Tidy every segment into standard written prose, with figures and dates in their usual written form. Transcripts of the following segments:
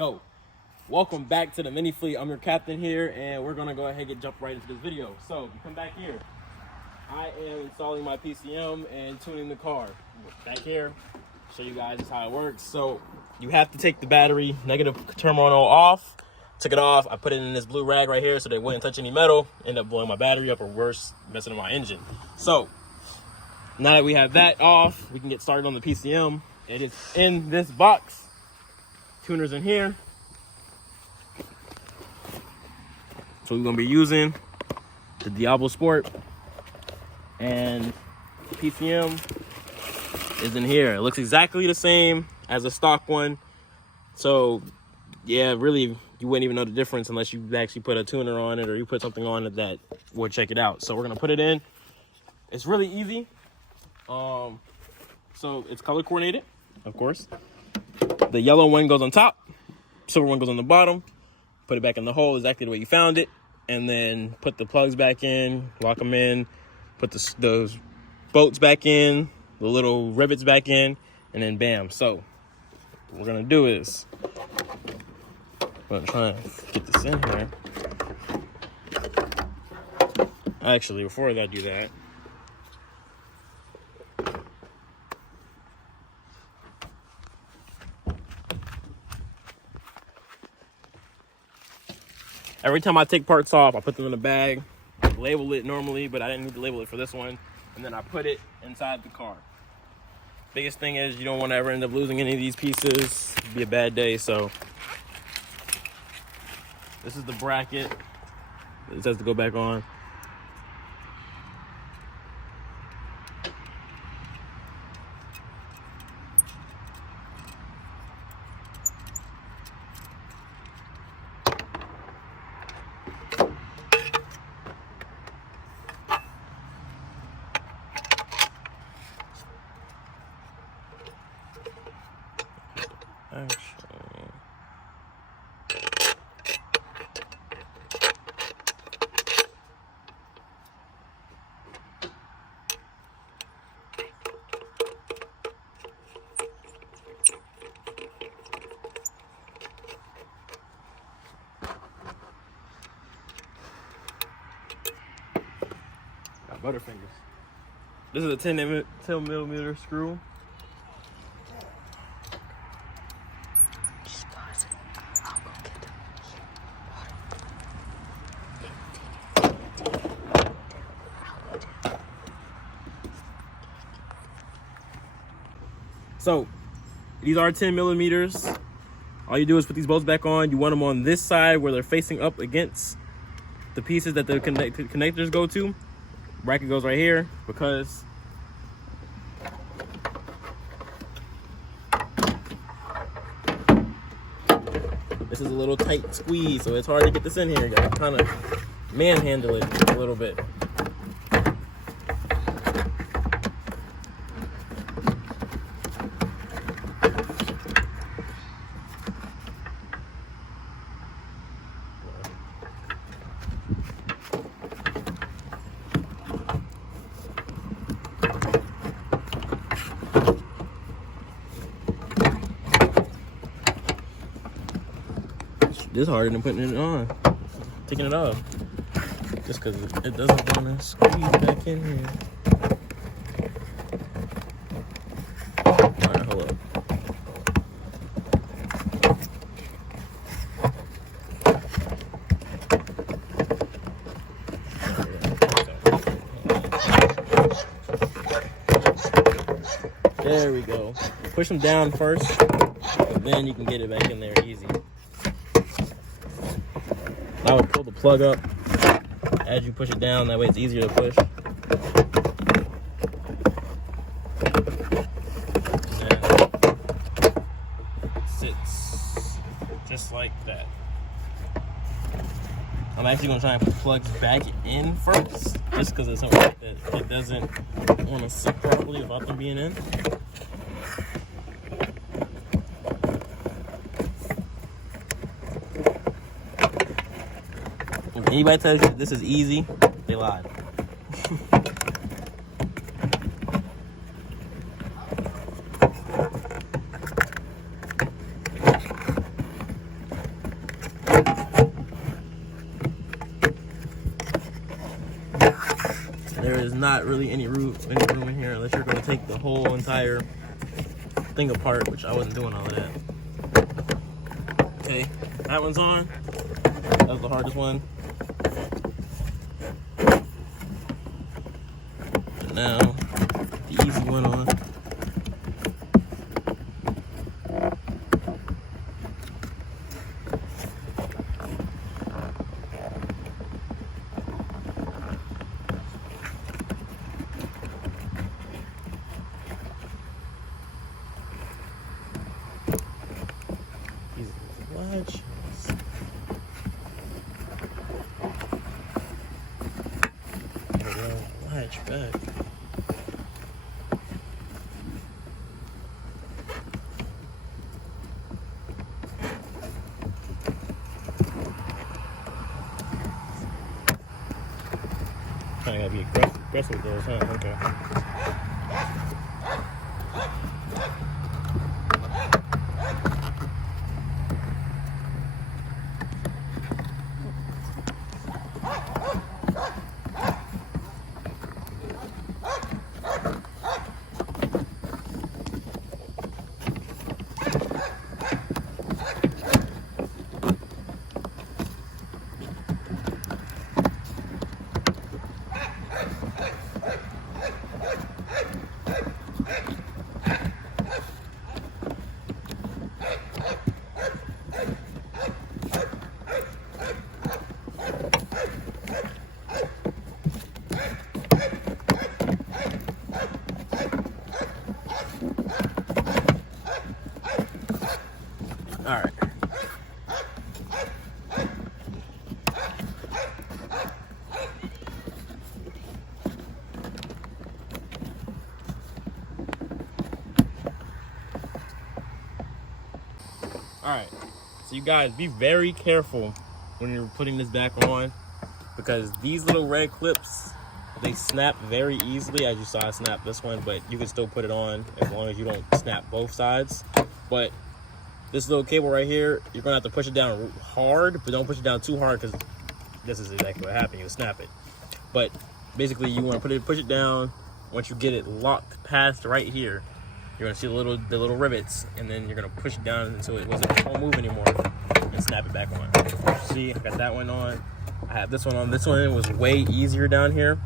go. Welcome back to the mini fleet. I'm your captain here, and we're gonna go ahead and jump right into this video. So you come back here. I am installing my PCM and tuning the car. Back here, show you guys how it works. So you have to take the battery negative terminal off. Took it off. I put it in this blue rag right here so they wouldn't touch any metal. End up blowing my battery up, or worse, messing up my engine. So now that we have that off, we can get started on the PCM. It is in this box. Tuner's in here. So we're gonna be using the Diablo Sport, and PCM is in here. It looks exactly the same as a stock one. So yeah, really, you wouldn't even know the difference unless you actually put a tuner on it or you put something on it that would check it out. So we're gonna put it in. It's really easy. So it's color coordinated, of course. The yellow one goes on top, silver one goes on the bottom. Put it back in the hole exactly the way you found it, and then put the plugs back in, lock them in, put those bolts back in, the little rivets back in, and then bam. So what we're gonna do is, I'm gonna try and get this in here. Actually, before I gotta do that, every time I take parts off, I put them in a bag, label it normally, but I didn't need to label it for this one, and then I put it inside the car. Biggest thing is you don't want to ever end up losing any of these pieces. It'd be a bad day. So this is the bracket. This has to go back on. Butterfingers. This is a 10 millimeter screw. So these are 10 millimeters. All you do is put these bolts back on. You want them on this side where they're facing up against the pieces that the connectors go to. Bracket goes right here because this is a little tight squeeze, so it's hard to get this in here. You gotta kind of manhandle it a little bit. This is harder than putting it on, taking it off, just because it doesn't want to squeeze back in here. All right, hold up. There we go. Push them down first, and then you can get it back in there easy. I would pull the plug up as you push it down, that way it's easier to push. And it sits just like that. I'm actually going to try and put plugs back in first, just because it's something that it doesn't want to sit properly without them being in. If anybody tells you this is easy, they lied. not really any room in here unless you're gonna take the whole entire thing apart, which I wasn't doing all of that. Okay, that one's on. That was the hardest one. And now the easy one on. Watch. Watch back. Kinda gotta be aggressive with those, huh? Okay. All right. All right. So you guys be very careful when you're putting this back on, because these little red clips, they snap very easily. As you saw, I snapped this one, but you can still put it on as long as you don't snap both sides. But this little cable right here, you're gonna have to push it down hard, but don't push it down too hard, because this is exactly what happened. You'll snap it. But basically, you want to push it down. Once you get it locked past right here, you're gonna see the little rivets, and then you're gonna push it down until it won't move anymore, and snap it back on. See, I got that one on. I have this one on. This one was way easier down here.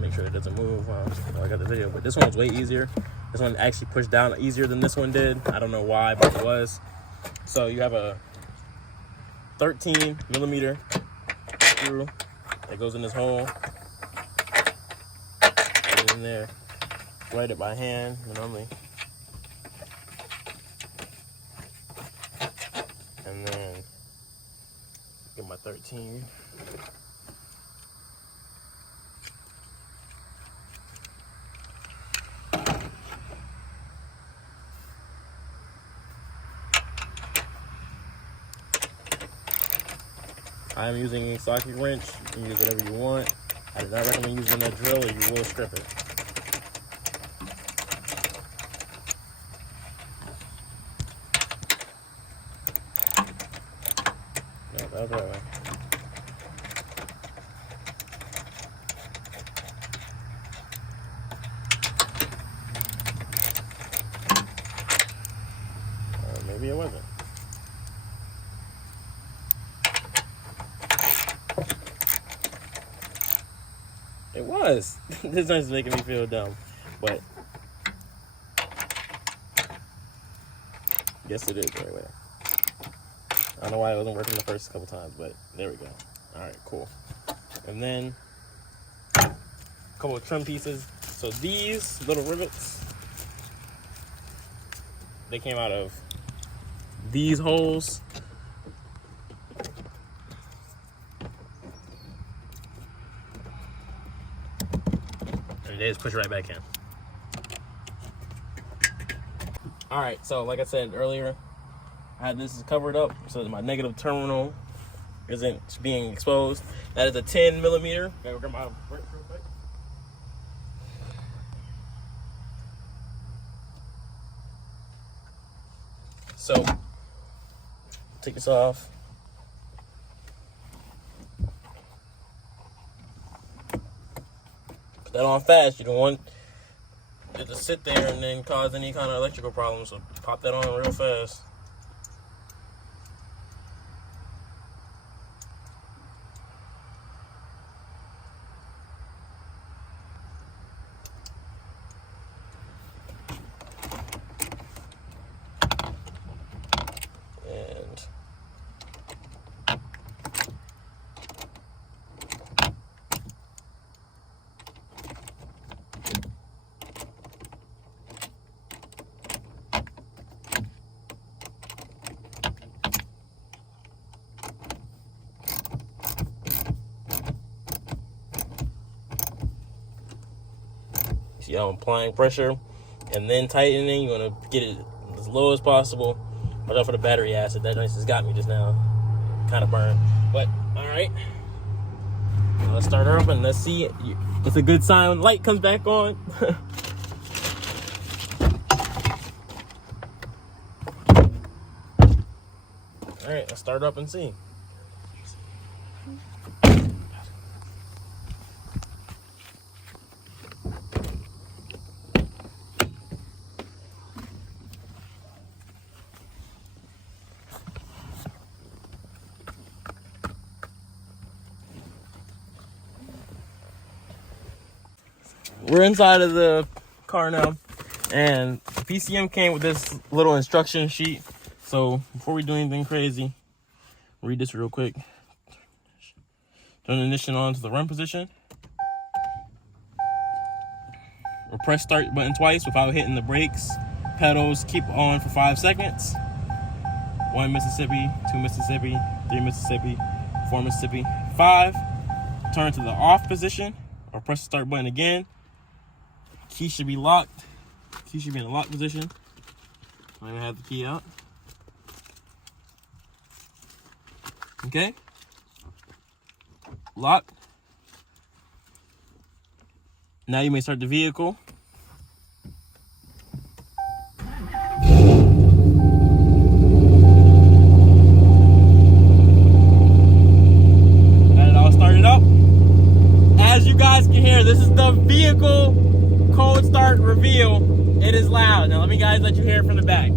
Make sure it doesn't move. I got the video, but this one was way easier. This one actually pushed down easier than this one did. I don't know why, but it was. So you have a 13mm screw that goes in this hole. Get in there. Light it by hand normally. And then get my 13. I'm using a socket wrench. You can use whatever you want. I do not recommend using a drill, or you will strip it. No, that's that way. Maybe it wasn't. It was. This is making me feel dumb, but yes, it is the right way. I don't know why it wasn't working the first couple times, but there we go. All right, cool. And then a couple of trim pieces. So these little rivets, they came out of these holes. They just push right back in. All right, so like I said earlier, I had this covered up so that my negative terminal isn't being exposed. That is a 10mm. Okay, we'll grab my wrench real quick. So, take this off. Put that on fast. You don't want it to sit there and then cause any kind of electrical problems. So pop that on real fast. See how I'm applying pressure and then tightening. You want to get it as low as possible. Watch out for the battery acid. That just got me just now. Kind of burned. But, alright. Let's start her up and let's see. It's a good sign when light comes back on. Alright, let's start up and see. We're inside of the car now, and the PCM came with this little instruction sheet. So before we do anything crazy, read this real quick. Turn the ignition on to the run position. Or press start button twice without hitting the brakes. Pedals keep on for 5 seconds. 1 Mississippi, 2 Mississippi, 3 Mississippi, 4 Mississippi, 5. Turn to the off position or press the start button again. Key should be locked. Key should be in the lock position. I'm gonna have the key out. Okay. Locked. Now you may start the vehicle. Got it all started up. As you guys can hear, this is the vehicle cold start reveal. It is loud. Now let you hear it from the back.